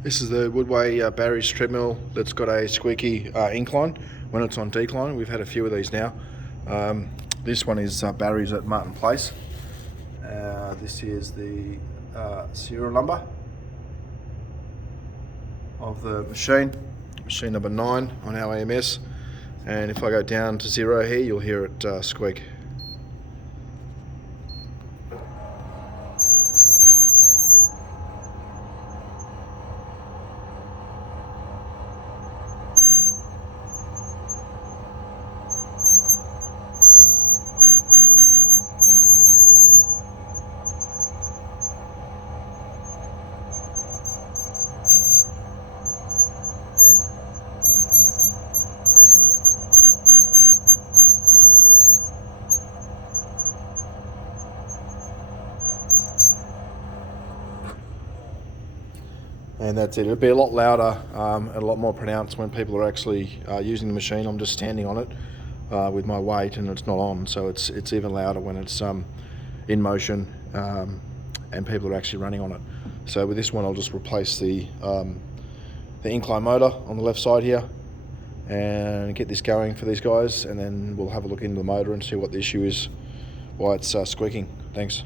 This is the Woodway Barry's treadmill that's got a squeaky incline when it's on decline. We've had a few of these now. This one is Barry's at Martin Place. This is the serial number of the machine number 9 on our AMS. And if I go down to 0 here, you'll hear it squeak. And that's it. It'll be a lot louder and a lot more pronounced when people are actually using the machine. I'm just standing on it with my weight and it's not on, so it's even louder when it's in motion and people are actually running on it. So with this one, I'll just replace the incline motor on the left side here and get this going for these guys, and then we'll have a look into the motor and see what the issue is, why it's squeaking. Thanks.